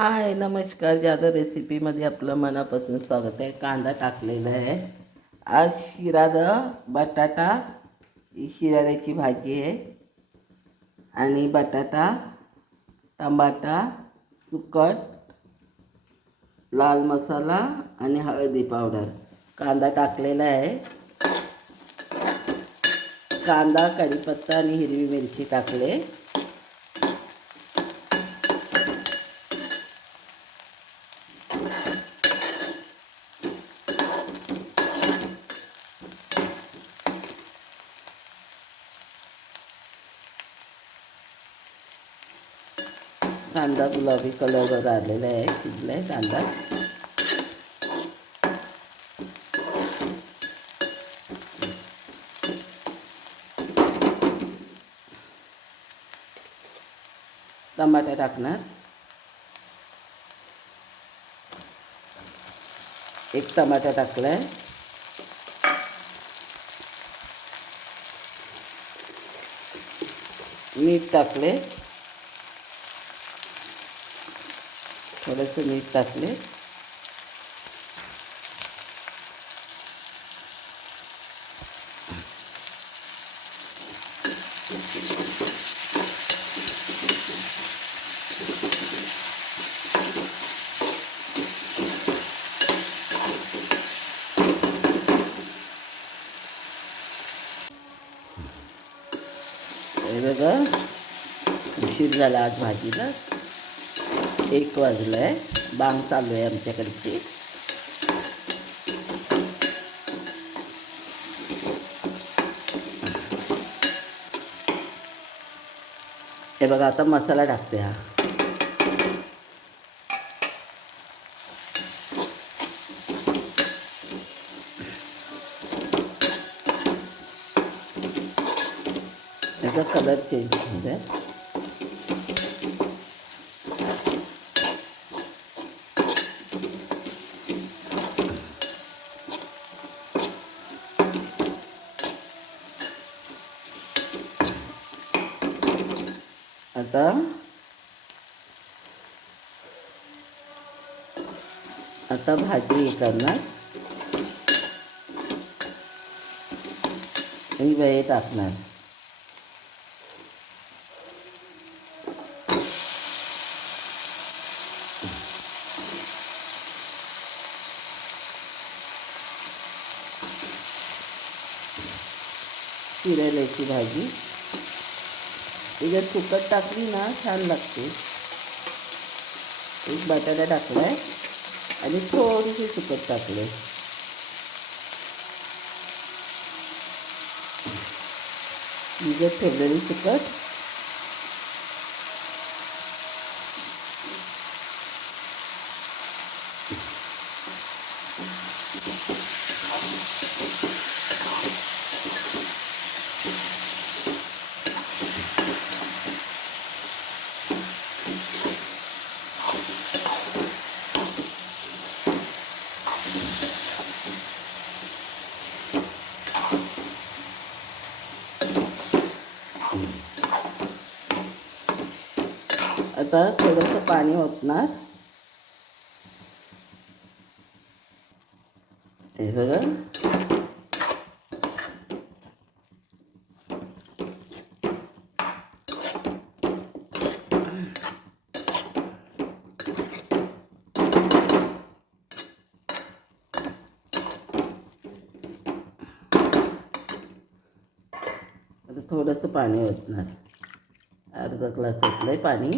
हाय नमस्कार, जादव रेसिपीमध्ये आपलं मनापासून स्वागत आहे. कांदा टाकलेला आहे. आज बटाटा शिराद्याची भाजी आहे आणि बटाटा, टमाटा, सुकट, लाल मसाला आणि हळदी पावडर. कांदा टाकलेला आहे. कांदा, कढीपत्ता आणि हिरवी मिरची टाकले. कांदा गुलाबी कलरवर आलेला आहे, शिजला आहे कांदा. टमाटा टाकणार, एक टमाटा टाकला आहे. मीठ टाकले, थोडंसं मीठ टाकले. हे बघा, उशीर झाला आज भाजीला. 1 वाजलं आहे. बांग चालू आहे आमच्याकडची. हे बघा, आता मसाला टाकते. हा त्याचा कलर चेंज होऊन जाईल. आता भाजी हे करणार आणि हे टाकणार. शिरायची भाजी त्याच्यात सुकट टाकली ना छान लागते. एक बटाटा टाकला आहे आणि थोडीशी सुकट टाकले. भिजत ठेवलेली सुकट आता थोडंसं पाणी ओतणार. हे बघा, आता थोडंसं पाणी ओतणार. अर्धा ग्लास ओतलं आहे पाणी,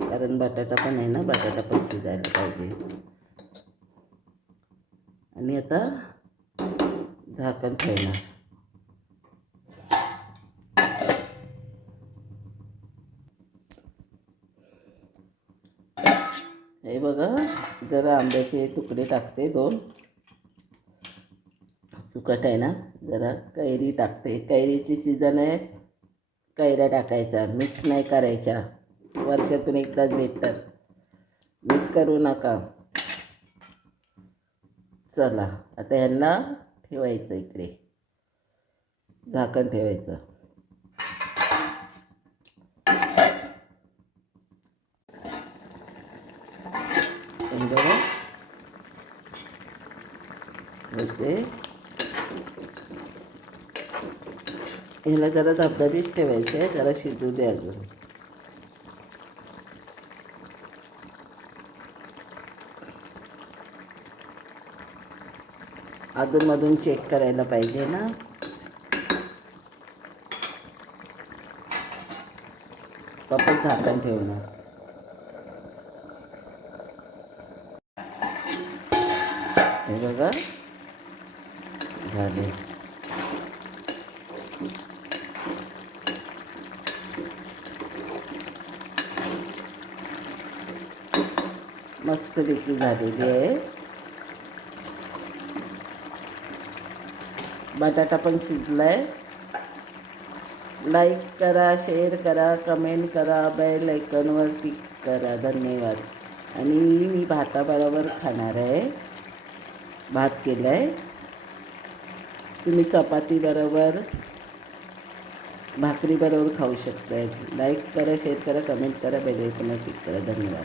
कारण बटाटा पण आहे ना, बटाटा पण शिजायला पाहिजे. आणि आता झाकण ठेवणार. हे बघा, जरा आंब्याचे तुकडे टाकते 2. सुकट आहे ना, जरा कैरी टाकते. कैरीची सीजन आहे, कैऱ्या टाकायचा. मिक्स नाही करायच्या, वर्षातून एकदाच भेटतात, मिक्स करू नका. चला, आता ह्यांना ठेवायचं, इकडे झाकण ठेवायचं. बघा होते. ह्याला जरा धबधबीत ठेवायचं आहे, जरा शिजू दे अजून. अधूनमधून चेक करायला पाहिजे ना. वापस झाकण ठेवणार. हे बघा झाले. मस्तपैकी झालेली आहे. बटाटा पण शिजलाय. लाईक करा, शेअर करा, कमेंट करा, बेल आयकॉनवर क्लिक करा. धन्यवाद. आणि मी भाताबरोबर खाणार आहे. भात केला आहे. तुम्ही चपातीबरोबर, भाकरीबरोबर खाऊ शकता. लाईक करा, शेअर करा, कमेंट करा, बेल आयकॉनवर क्लिक करा. धन्यवाद.